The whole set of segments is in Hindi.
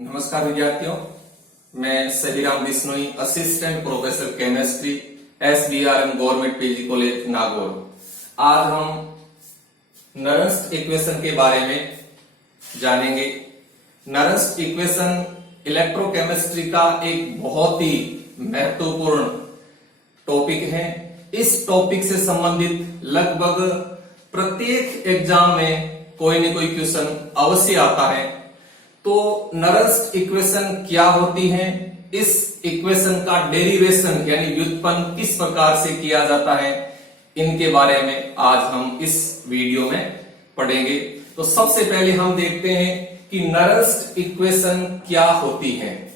नमस्कार विद्यार्थियों, मैं Sahiram Bishnoi, assistant professor chemistry, SBRM government PG college Nagaur. आज हम नरंस्ट इक्वेशन के बारे में जानेंगे। नरंस्ट इक्वेशन इलेक्ट्रोकेमिस्ट्री का एक बहुत ही महत्वपूर्ण टॉपिक है। इस टॉपिक से संबंधित लगभग प्रत्येक एग्जाम में कोई न कोई क्वेश्चन अवश्य आता है। तो नरंस्ट इक्वेशन क्या होती है, इस इक्वेशन का डेरिवेशन यानी व्युत्पन्न किस प्रकार से किया जाता है, इनके बारे में आज हम इस वीडियो में पढ़ेंगे। तो सबसे पहले हम देखते हैं कि नरंस्ट इक्वेशन क्या होती है।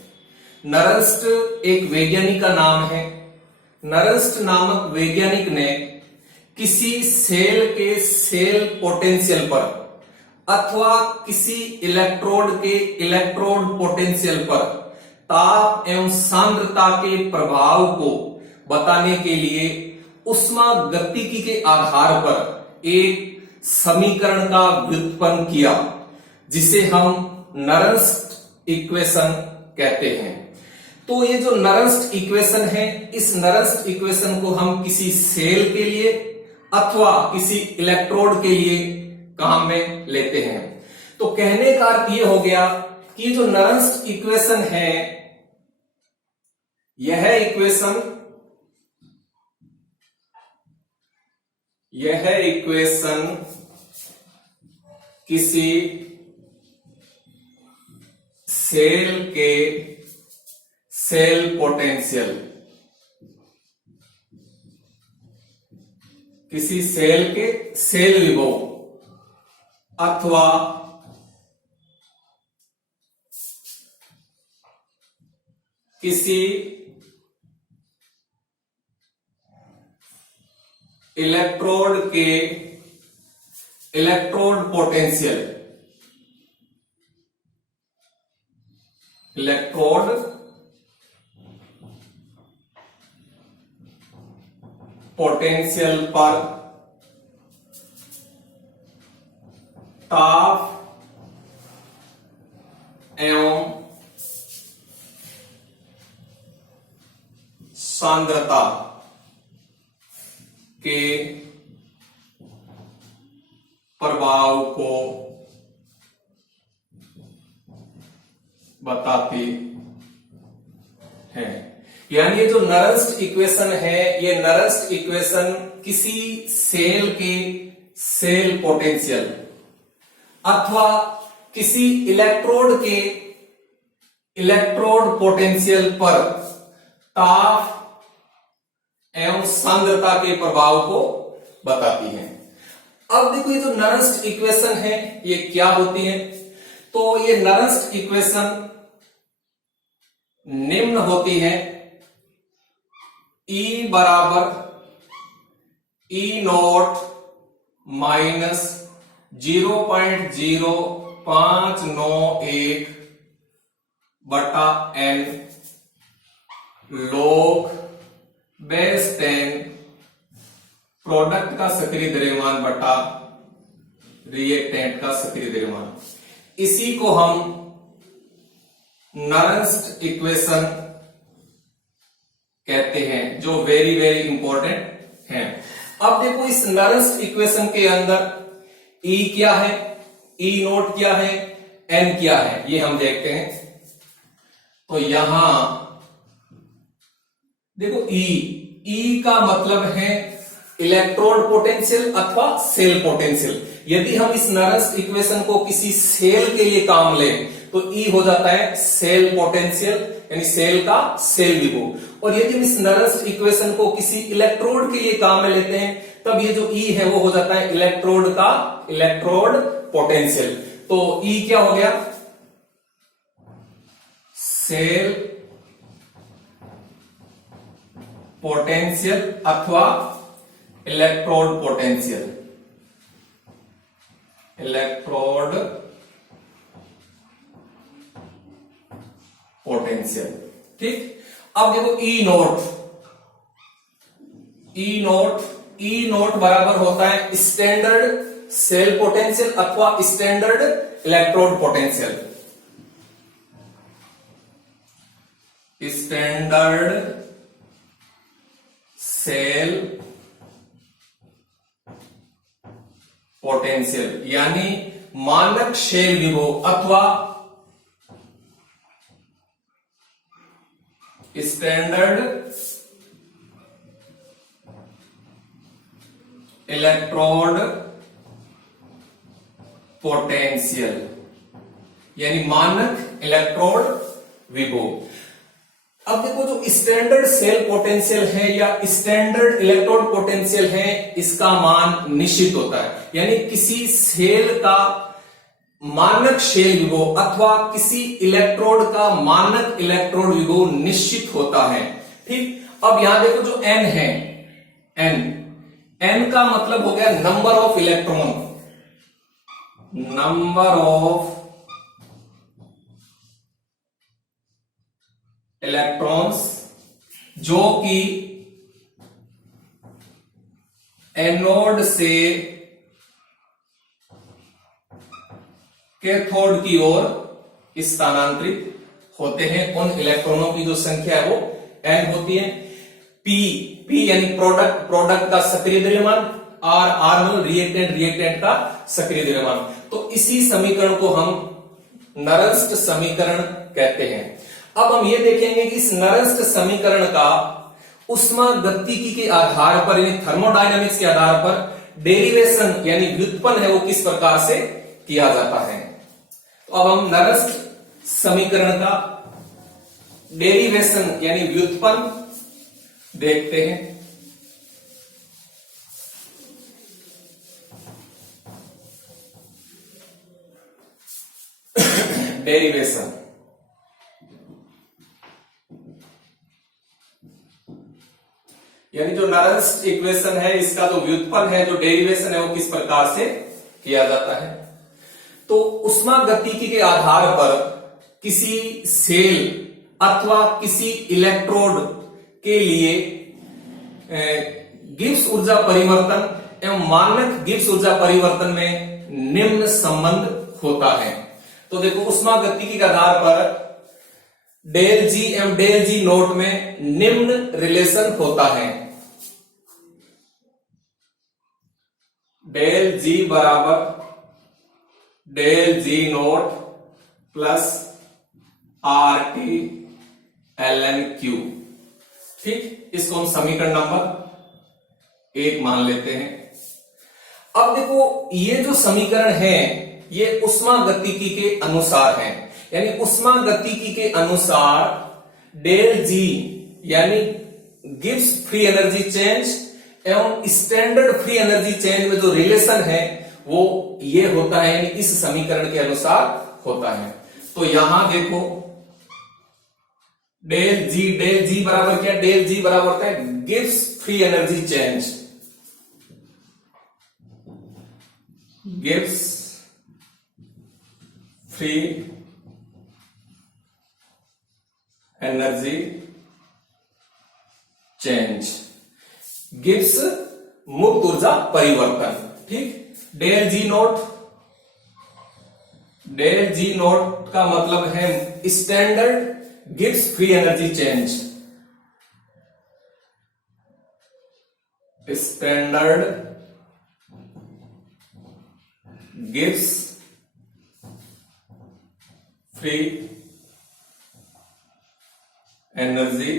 नरंस्ट एक वैज्ञानिक का नाम है। नरंस्ट नामक वैज्ञानिक ने किसी सेल के सेल पोटेंशियल पर अथवा किसी इलेक्ट्रोड के इलेक्ट्रोड पोटेंशियल पर ताप एवं सांद्रता के प्रभाव को बताने के लिए ऊष्मागतिकी के आधार पर एक समीकरण का व्युत्पन्न किया, जिसे हम नरंस्ट इक्वेशन कहते हैं। तो ये जो नरंस्ट इक्वेशन है, इस नरंस्ट इक्वेशन को हम किसी सेल के लिए अथवा किसी इलेक्ट्रोड के लिए काम में लेते हैं। तो कहने का अर्थ ये हो गया कि जो नरंस्ट इक्वेशन है, यह इक्वेशन किसी सेल के सेल पोटेंशियल, किसी सेल के सेल विभव अथवा किसी इलेक्ट्रोड के इलेक्ट्रोड पोटेंशियल, इलेक्ट्रोड पोटेंशियल पर ताप एवं सांद्रता के प्रभाव को बताती है। यानी ये जो नरंस्ट इक्वेशन है, ये नरंस्ट इक्वेशन किसी सेल के सेल पोटेंशियल अथवा किसी इलेक्ट्रोड के इलेक्ट्रोड पोटेंशियल पर ताप एवं सांद्रता के प्रभाव को बताती है। अब देखो, ये जो नरंस्ट इक्वेशन है, ये क्या होती है। तो ये नरंस्ट इक्वेशन निम्न होती है। E बराबर E0 माइनस 0.0591 बटा n log बेस 10 प्रोडक्ट का सक्रिय द्रव्यमान बटा रिएक्टेंट का सक्रिय द्रव्यमान। इसी को हम नरंस्ट इक्वेशन कहते हैं, जो वेरी वेरी इंपॉर्टेंट है। अब देखो, इस नरंस्ट इक्वेशन के अंदर E क्या है, E0 क्या है, N क्या है, ये हम देखते हैं। तो यहां देखो, E का मतलब है इलेक्ट्रोड पोटेंशियल अथवा सेल पोटेंशियल। यदि हम इस नरंस्ट इक्वेशन को किसी सेल के लिए काम लें तो E हो जाता है सेल पोटेंशियल, यानी सेल का सेल विभव। और यदि हम इस नरंस्ट इक्वेशन को किसी इलेक्ट्रोड के लिए काम में लेते हैं, तब ये जो E है वो हो जाता है इलेक्ट्रोड का इलेक्ट्रोड पोटेंशियल। तो E क्या हो गया, सेल पोटेंशियल अथवा इलेक्ट्रोड पोटेंशियल, इलेक्ट्रोड पोटेंशियल। ठीक। अब देखो E नोट बराबर होता है स्टैंडर्ड सेल पोटेंशियल अथवा standard electrode potential. Standard cell potential यानी मानक शेल विभव अथवा स्टैंडर्ड इलेक्ट्रोड पोटेंशियल यानी मानक इलेक्ट्रोड विभव। अब देखो जो स्टैंडर्ड सेल पोटेंशियल है या स्टैंडर्ड इलेक्ट्रोड पोटेंशियल है, इसका मान निश्चित होता है, यानी किसी सेल का मानक शेल विभव अथवा किसी इलेक्ट्रोड का मानक इलेक्ट्रोड विभव निश्चित होता है। ठीक, अब यहां देखो जो n है, n का मतलब हो गया number of electron, number of electrons जो कि एनोड से कैथोड की ओर स्थानांतरित होते हैं, उन इलेक्ट्रॉनों की जो संख्या है वो n होती है। p यानी प्रोडक्ट का सक्रिय द्रव्यमान, r रिएक्टेंट का सक्रिय द्रव्यमान। तो इसी समीकरण को हम नरंस्ट समीकरण कहते हैं। अब हम ये देखेंगे कि इस नरंस्ट समीकरण का उष्मागतिकी के आधार पर यानी थर्मोडायनामिक्स के आधार पर डेरिवेशन यानी व्युत्पन्न है वो किस प्रकार से किया जाता है। तो अब हम नरंस्ट समीकरण का डेरिवेशन यानी व्युत्पन्न देखते हैं। डेरिवेशन यानी जो नरंस्ट इक्वेशन है इसका जो व्युत्पन्न है, जो डेरिवेशन है वो किस प्रकार से किया जाता है। तो उष्मागतिकी के आधार पर किसी सेल अथवा किसी इलेक्ट्रोड के लिए गिब्स ऊर्जा परिवर्तन एवं मानक गिब्स ऊर्जा परिवर्तन में निम्न संबंध होता है। तो देखो उष्मागतिकी के आधार पर डेल जी एवं डेल जी नोट में निम्न रिलेशन होता है। डेल जी बराबर del G naught plus R T L N Q. ठीक, इसको हम समीकरण नंबर 1 मान लेते हैं। अब देखो ये जो समीकरण है ये उष्मागतिकी के अनुसार है, यानी उष्मागतिकी के अनुसार डेल जी यानी गिब्स फ्री एनर्जी चेंज एवं स्टैंडर्ड फ्री एनर्जी चेंज में जो रिलेशन है वो ये होता है, यानी इस समीकरण के अनुसार होता है। तो यहां देखो डेल जी बराबर क्या, डेल जी बराबर होता है Gibbs free energy change, Gibbs free energy change, Gibbs मुक्त ऊर्जा परिवर्तन। ठीक, डेल जी नोट का मतलब है standard Gibbs free energy change, standard Gibbs free energy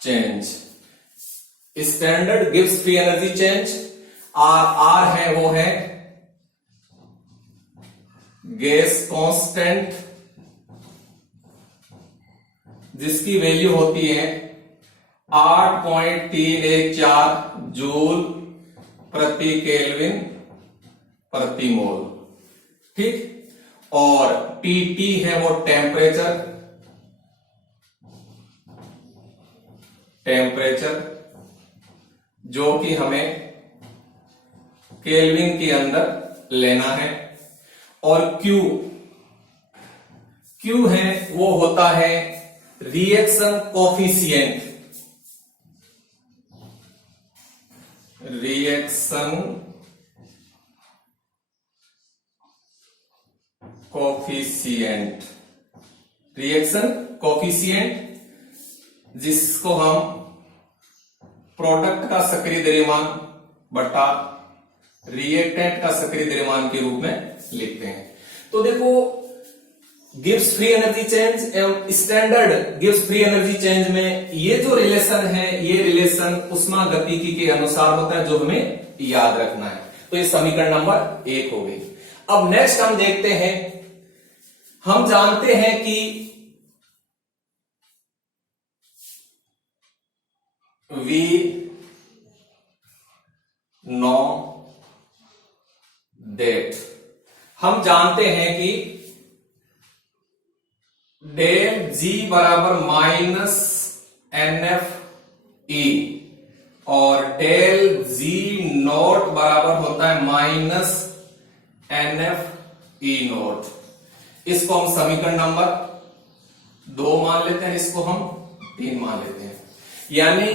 change, standard Gibbs free energy change. R है वो है गैस कांस्टेंट जिसकी वैल्यू होती है 8.314 जूल प्रति केल्विन प्रति मोल। ठीक, और टीटी है वो टेम्परेचर जो कि हमें केल्विन के अंदर लेना है, और क्यू है वो होता है reaction coefficient, reaction coefficient. Reaction coefficient, जिसको हम प्रोडक्ट का सक्रिय द्रव्यमान बटा रिएक्टेंट का सक्रिय द्रव्यमान के रूप में लिखते हैं। तो देखो, गिब्स फ्री एनर्जी चेंज एवं standard Gibbs free energy change में ये जो रिलेशन है, ये रिलेशन उष्मागतिकी के अनुसार होता है, जो हमें याद रखना है। तो ये समीकरण नंबर 1 हो गई। अब नेक्स्ट हम देखते हैं, हम जानते हैं कि वी नो डेट, हम जानते हैं कि डेल जी बराबर माइनस NF E और डेल जी नॉट बराबर होता है माइनस NF E नॉट। इसको हम समीकरण नंबर 2 मान लेते हैं, इसको हम 3 मान लेते हैं। यानी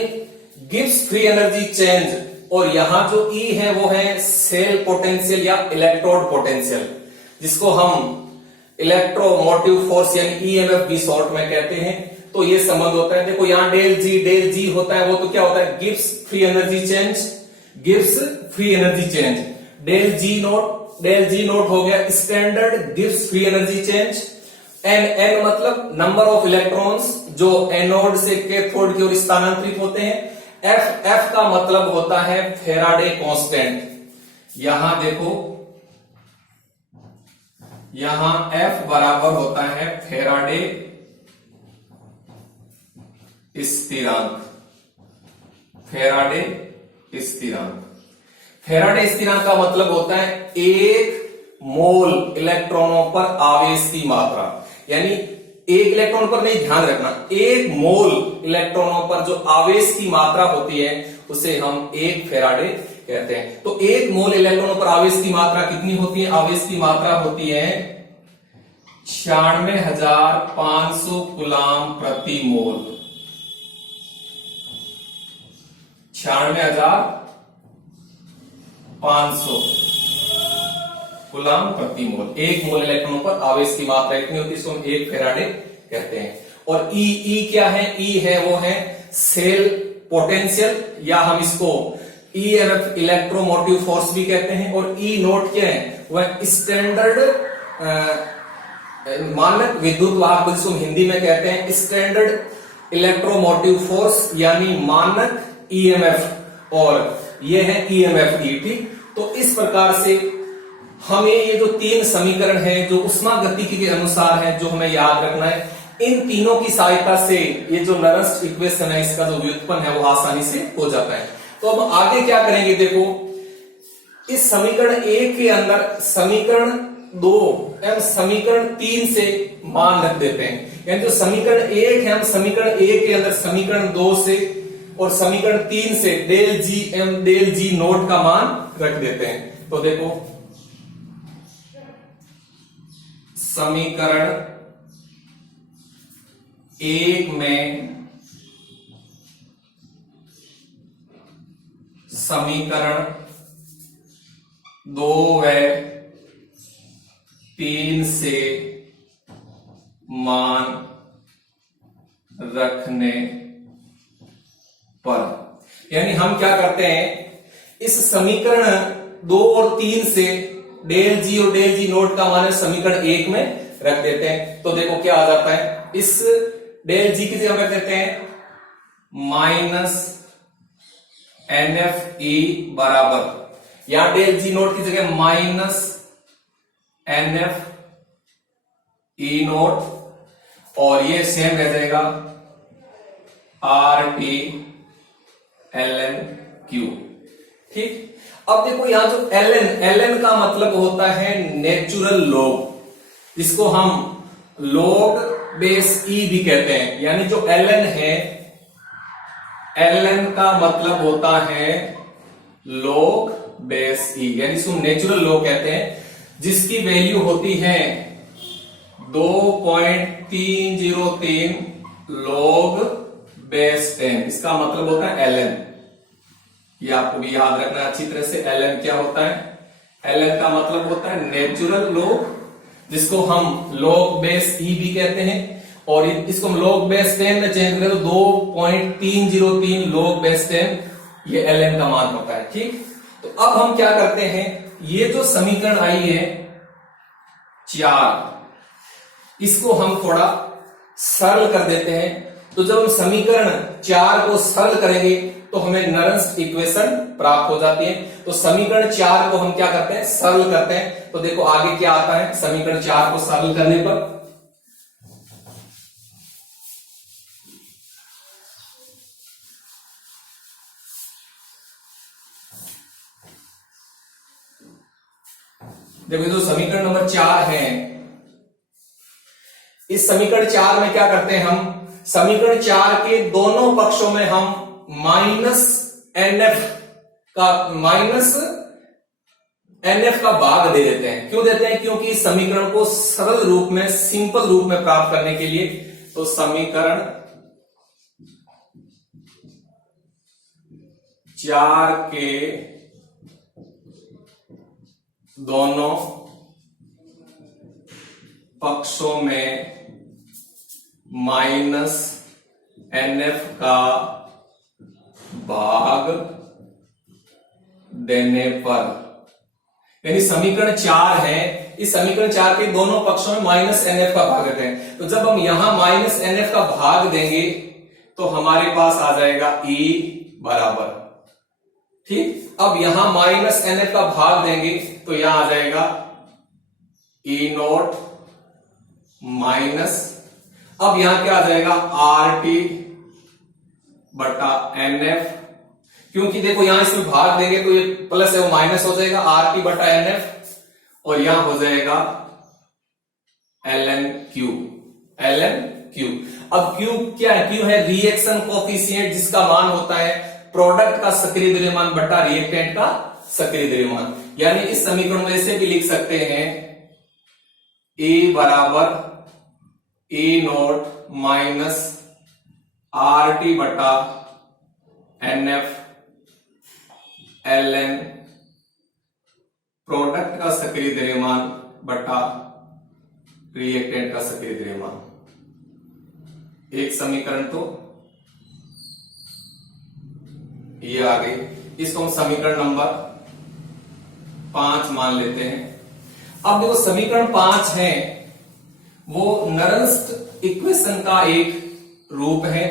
गिब्स फ्री एनर्जी चेंज और यहां जो E है वो है सेल पोटेंशियल या इलेक्ट्रोड पोटेंशियल, जिसको हम इलेक्ट्रोमोटिव फोर्स यानी EMF भी शॉर्ट में कहते हैं। तो ये संबंध होता है। देखो यहां डेल जी होता है, वो तो क्या होता है, Gibbs free energy change, Gibbs free energy change. Del G naught हो गया standard Gibbs free energy change. N मतलब नंबर ऑफ इलेक्ट्रॉन्स जो एनोड से कैथोड की ओर स्थानांतरित होते हैं। एफ का मतलब होता है फैराडे कांस्टेंट। यहां देखो, यहां F बराबर होता है फैराडे स्थिरांक। फैराडे स्थिरांक, फैराडे स्थिरांक का मतलब होता है 1 मोल इलेक्ट्रॉनों पर आवेश की मात्रा। यानी 1 इलेक्ट्रॉन पर नहीं, ध्यान रखना, 1 मोल इलेक्ट्रॉनों पर जो आवेश की मात्रा होती है उसे हम 1 फैराडे कहते हैं। तो 1 मोल इलेक्ट्रॉनों पर आवेश की मात्रा कितनी होती है? आवेश की मात्रा होती है 96,500 कूलाम प्रति मोल। 96,500 कूलाम प्रति मोल। 1 मोल इलेक्ट्रॉनों पर आवेश की मात्रा इतनी होती है, इसको हम 1 फैराडे कहते हैं। और ई क्या है? ई है वो है सेल पोटेंशियल, या हम इसको EMF इलेक्ट्रोमोटिव फोर्स भी कहते हैं। और ई नोट क्या है? वह स्टैंडर्ड मानक विद्युत वाहक, जिसको हम हिंदी में कहते हैं स्टैंडर्ड इलेक्ट्रोमोटिव फोर्स, यानी मानक EMF, और ये है EMF E। ठीक, तो इस प्रकार से हमें ये जो 3 समीकरण है जो उष्मागतिकी के अनुसार है, जो हमें याद रखना है, इन तीनों की सहायता से ये जो नरस्ट इक्वेशन है, इसका जो व्युत्पन्न है वो आसानी से हो जाता है। तो अब आगे क्या करेंगे? देखो, इस समीकरण 1 के अंदर समीकरण 2 एवं समीकरण 3 से मान रख देते हैं। यानी जो समीकरण 1 है, हम समीकरण 1 के अंदर समीकरण 2 से और समीकरण 3 से del G M del G note का मान रख देते हैं। तो देखो, समीकरण 1 में समीकरण 2 व 3 से मान रखने पर, यानी हम क्या करते हैं, इस समीकरण 2 और 3 से डेल जी और डेल जी नोट का मान समीकरण 1 में रख देते हैं। तो देखो क्या आ जाता है, इस डेल जी की जगह रख देते हैं माइनस NFE बराबर, यहां डेल जी नोट की जगह माइनस NFE नोट, और ये सेम रह जाएगा RT ln Q। ठीक, अब देखो यहां जो ln का मतलब होता है नेचुरल लॉग, जिसको हम लॉग बेस E भी कहते हैं। यानी जो ln है, ln का मतलब होता है log बेस E, यानी इसको नेचुरल लॉग कहते हैं, जिसकी वैल्यू होती है 2.303 log बेस 10। इसका मतलब होता है ln। ये आपको भी याद रखना अच्छी तरह से, ln क्या होता है? ln का मतलब होता है नेचुरल लॉग, जिसको हम log बेस E भी कहते हैं। और इसको हम log बेस 10 में चेंज करें तो 2.303 log बेस 10 ये ln का मान होता है। ठीक, तो अब हम क्या करते हैं, ये जो समीकरण आई है 4, इसको हम थोड़ा सरल कर देते हैं। तो जब हम समीकरण 4 को सरल करेंगे तो हमें नरंस्ट इक्वेशन प्राप्त हो जाती है। तो समीकरण 4 को हम क्या करते हैं, सरल करते हैं। तो देखो आगे क्या आता है, समीकरण 4 को सरल करने पर देखो जो समीकरण नंबर 4 है, इस समीकरण 4 में क्या करते हैं हम, समीकरण 4 के दोनों पक्षों में हम माइनस एनएफ का भाग दे देते हैं। क्यों देते हैं, क्योंकि इस समीकरण को सरल रूप में, सिंपल रूप में प्राप्त करने के लिए। तो समीकरण 4 के दोनों पक्षों में माइनस एनएफ का भाग देने पर, यानी समीकरण 4 है, इस समीकरण 4 के दोनों पक्षों में माइनस एनएफ का भाग देते हैं। तो जब हम यहां माइनस एनएफ का भाग देंगे तो हमारे पास आ जाएगा E बराबर। ठीक, अब यहां माइनस एनएफ का भाग देंगे तो यहां आ जाएगा E नॉट माइनस, अब यहां क्या आ जाएगा RT बटा NF, क्योंकि देखो यहां इसमें भाग देंगे तो ये प्लस है वो माइनस हो जाएगा, RT बटा NF, और यहां हो जाएगा ln Q। अब Q क्या है, Q है रिएक्शन कोफिशिएंट, जिसका मान होता है प्रोडक्ट का सक्रिय द्रव्यमान बटा रिएक्टेंट का सक्रिय द्रव्यमान। यानी इस समीकरण में ऐसे भी लिख सकते हैं E बराबर E नॉट माइनस RT बटा NF ln प्रोडक्ट का सक्रिय द्रव्यमान बटा रिएक्टेंट का सक्रिय द्रव्यमान। एक समीकरण तो ये आ गई, इसको हम समीकरण नंबर 5 मान लेते हैं। अब देखो समीकरण 5 है वो नरंस्ट इक्वेशन का एक रूप है,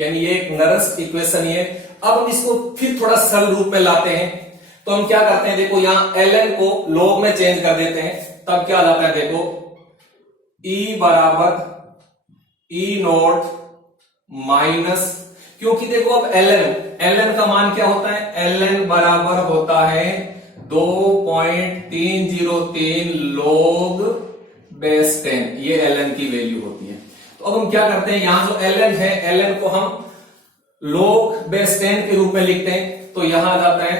यानी ये एक नरंस्ट इक्वेशन है। अब हम इसको फिर थोड़ा सरल रूप में लाते हैं। तो हम क्या करते हैं, देखो यहां ln को log में चेंज कर देते हैं, तब क्या लाता है, देखो E बराबर E नॉट माइनस, क्योंकि देखो अब ln का मान क्या होता है, ln बराबर होता है 2.303 log बेस 10, ये ln की वैल्यू होती है। तो अब हम क्या करते हैं, यहां जो ln है, ln को हम log बेस 10 के रूप में लिखते हैं। तो यहां आ जाता है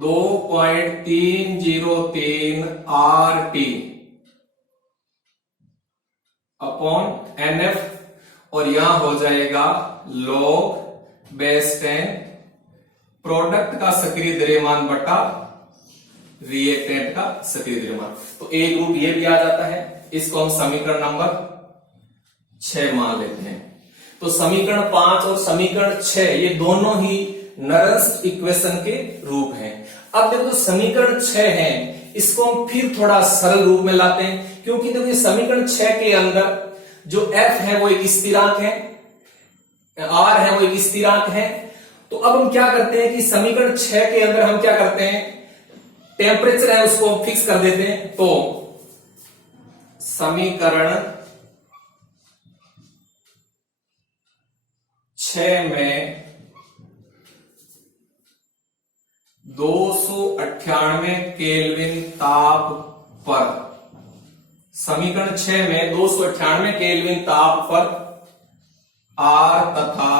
2.303 RT अपॉन NF, और यहां हो जाएगा log बेस 10 प्रोडक्ट का सक्रिय द्रव्यमान बटा रिएक्टेंट का सक्रिय द्रव्यमान। तो एक रूप ये भी आ जाता है, इसको हम समीकरण नंबर 6 मान लेते हैं। तो समीकरण 5 और समीकरण 6 ये दोनों ही नरंस्ट इक्वेशन के रूप हैं। अब देखो समीकरण 6 है, इसको हम फिर थोड़ा सरल रूप में लाते हैं, क्योंकि देखो समीकरण 6 के अंदर जो F है वो एक स्थिरांक है, R है वो एक स्थिरांक है। तो अब हम क्या करते हैं कि समीकरण 6 के अंदर हम क्या करते हैं, टेम्परेचर है उसको फिक्स कर देते हैं। तो समीकरण 6 में 298 केल्विन ताप पर, समीकरण 6 में 298 केल्विन ताप पर R तथा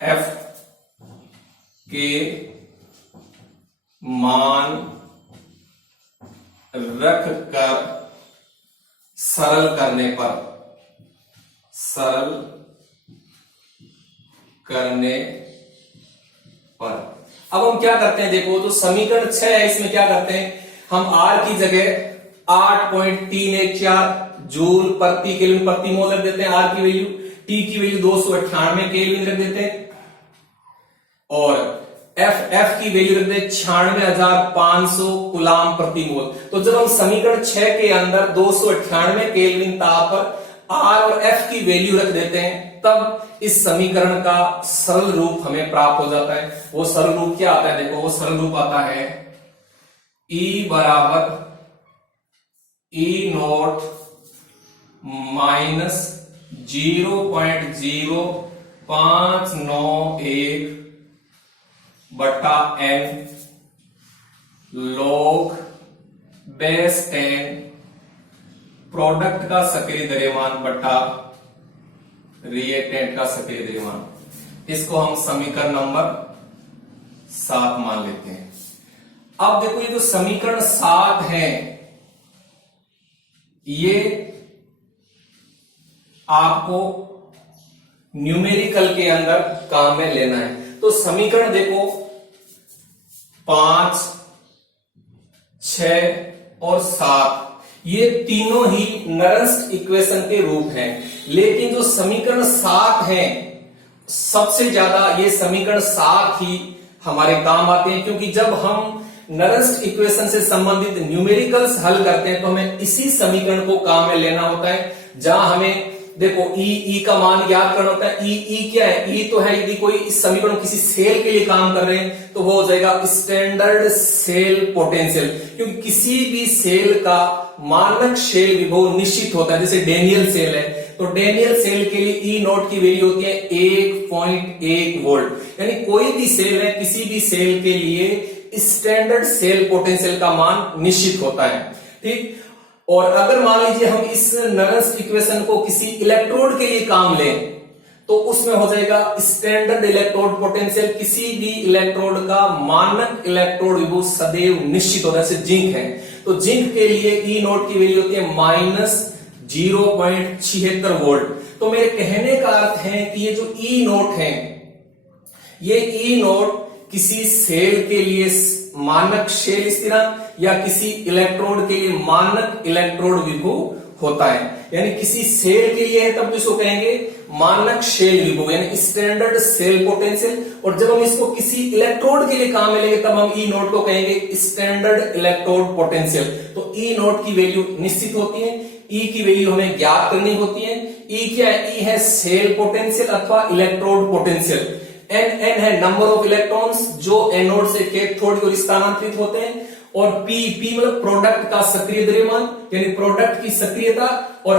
F के मान रख कर सरल करने पर अब हम क्या करते हैं, देखो जो समीकरण 6 है इसमें क्या करते हैं, हम R की जगह 8.314 जूल प्रति केल्विन प्रति मोल रख देते हैं आर की वैल्यू, टी की वैल्यू 298 केल्विन रख देते हैं और एफ की वैल्यू रख देते 96,500 कूलाम प्रति मोल। तो जब हम समीकरण 6 के अंदर 298 केल्विन ताप पर आर और एफ की वैल्यू रख देते हैं तब इस समीकरण का सरल रूप हमें प्राप्त हो जाता है। वो सरल रूप क्या आता है, देखो वो सरल रूप आता है E बराबर E0 माइनस 0.0591 बटा n log बेस 10 प्रोडक्ट का सक्रिय द्रव्यमान बटा रिएक्टेंट का सक्रिय द्रव्यमान। इसको हम समीकरण नंबर 7 मान लेते हैं। अब देखो ये जो समीकरण 7 है ये आपको न्यूमेरिकल के अंदर काम में लेना है। तो समीकरण देखो 5, 6 और 7 ये तीनों ही नरंस्ट इक्वेशन के रूप हैं, लेकिन जो समीकरण 7 है सबसे ज्यादा ये समीकरण 7 ही हमारे काम आते हैं, क्योंकि जब हम नरंस्ट इक्वेशन से संबंधित न्यूमेरिकल्स हल करते हैं तो हमें इसी समीकरण को काम में लेना होता है, जहां हमें देखो ई का मान ज्ञात करना होता है। ई क्या है, ई तो है यदि कोई इस समीकरण किसी सेल के लिए काम कर रहे हैं तो वो हो जाएगा स्टैंडर्ड सेल पोटेंशियल, क्योंकि किसी भी सेल का मानक शेल विभव निश्चित होता है। जैसे डेनियल सेल है तो डेनियल सेल के लिए E0 की वैल्यू होती है 1.1 वोल्ट, यानी कोई भी सेल है किसी भी सेल के लिए स्टैंडर्ड सेल पोटेंशियल का मान निश्चित होता है, ठीक। और अगर मान लीजिए हम इस नरंस्ट इक्वेशन को किसी इलेक्ट्रोड के लिए काम लें तो उसमें हो जाएगा स्टैंडर्ड इलेक्ट्रोड पोटेंशियल, किसी भी इलेक्ट्रोड का मानक इलेक्ट्रोड विभव सदैव निश्चित होता है। जैसे जिंक है तो जिंक के लिए E0 की वैल्यू होती है -0.76 वोल्ट। तो मेरे कहने का अर्थ है कि ये जो E0 है ये E0 किसी सेल के लिए मानक शेल स्थिरांक या किसी इलेक्ट्रोड के लिए मानक इलेक्ट्रोड विभव होता है, यानी किसी सेल के लिए है तब इसको कहेंगे मानक शेल विभव यानी स्टैंडर्ड सेल पोटेंशियल, और जब हम इसको किसी इलेक्ट्रोड के लिए काम में लेंगे तब हम E0 को कहेंगे स्टैंडर्ड इलेक्ट्रोड पोटेंशियल। तो E0 की वैल्यू निश्चित होती है, E की वैल्यू हमें ज्ञात करनी होती है। E क्या है, E है सेल पोटेंशियल अथवा इलेक्ट्रोड पोटेंशियल। n है नंबर ऑफ इलेक्ट्रॉन्स जो एनोड से कैथोड की ओर स्थानांतरित होते हैं, और P मतलब प्रोडक्ट का सक्रिय द्रव्यमान यानी प्रोडक्ट की सक्रियता, और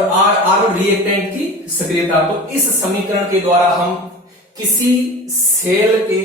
R रिएक्टेंट की सक्रियता। तो इस समीकरण के द्वारा हम किसी सेल के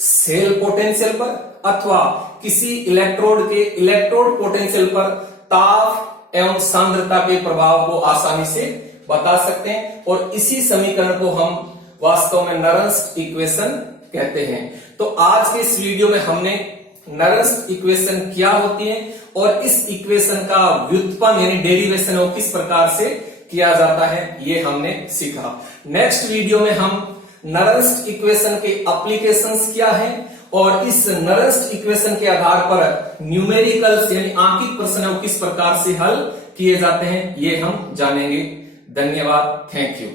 सेल पोटेंशियल पर अथवा किसी इलेक्ट्रोड के इलेक्ट्रोड पोटेंशियल पर ताप एवं सांद्रता के प्रभाव को आसानी से बता सकते हैं, और इसी समीकरण को हम वास्तव में नरंस्ट इक्वेशन कहते हैं। तो आज के इस वीडियो में हमने नरंस्ट इक्वेशन क्या होती है और इस इक्वेशन का व्युत्पन्न यानी डेरिवेशन वो किस प्रकार से किया जाता है ये हमने सीखा। नेक्स्ट वीडियो में हम नरंस्ट इक्वेशन के एप्लीकेशंस क्या हैं और इस नरंस्ट इक्वेशन के आधार पर न्यूमेरिकल्स यानी आंकिक प्रश्न किस प्रकार से हल किए जाते हैं ये हम जानेंगे। धन्यवाद, थैंक यू।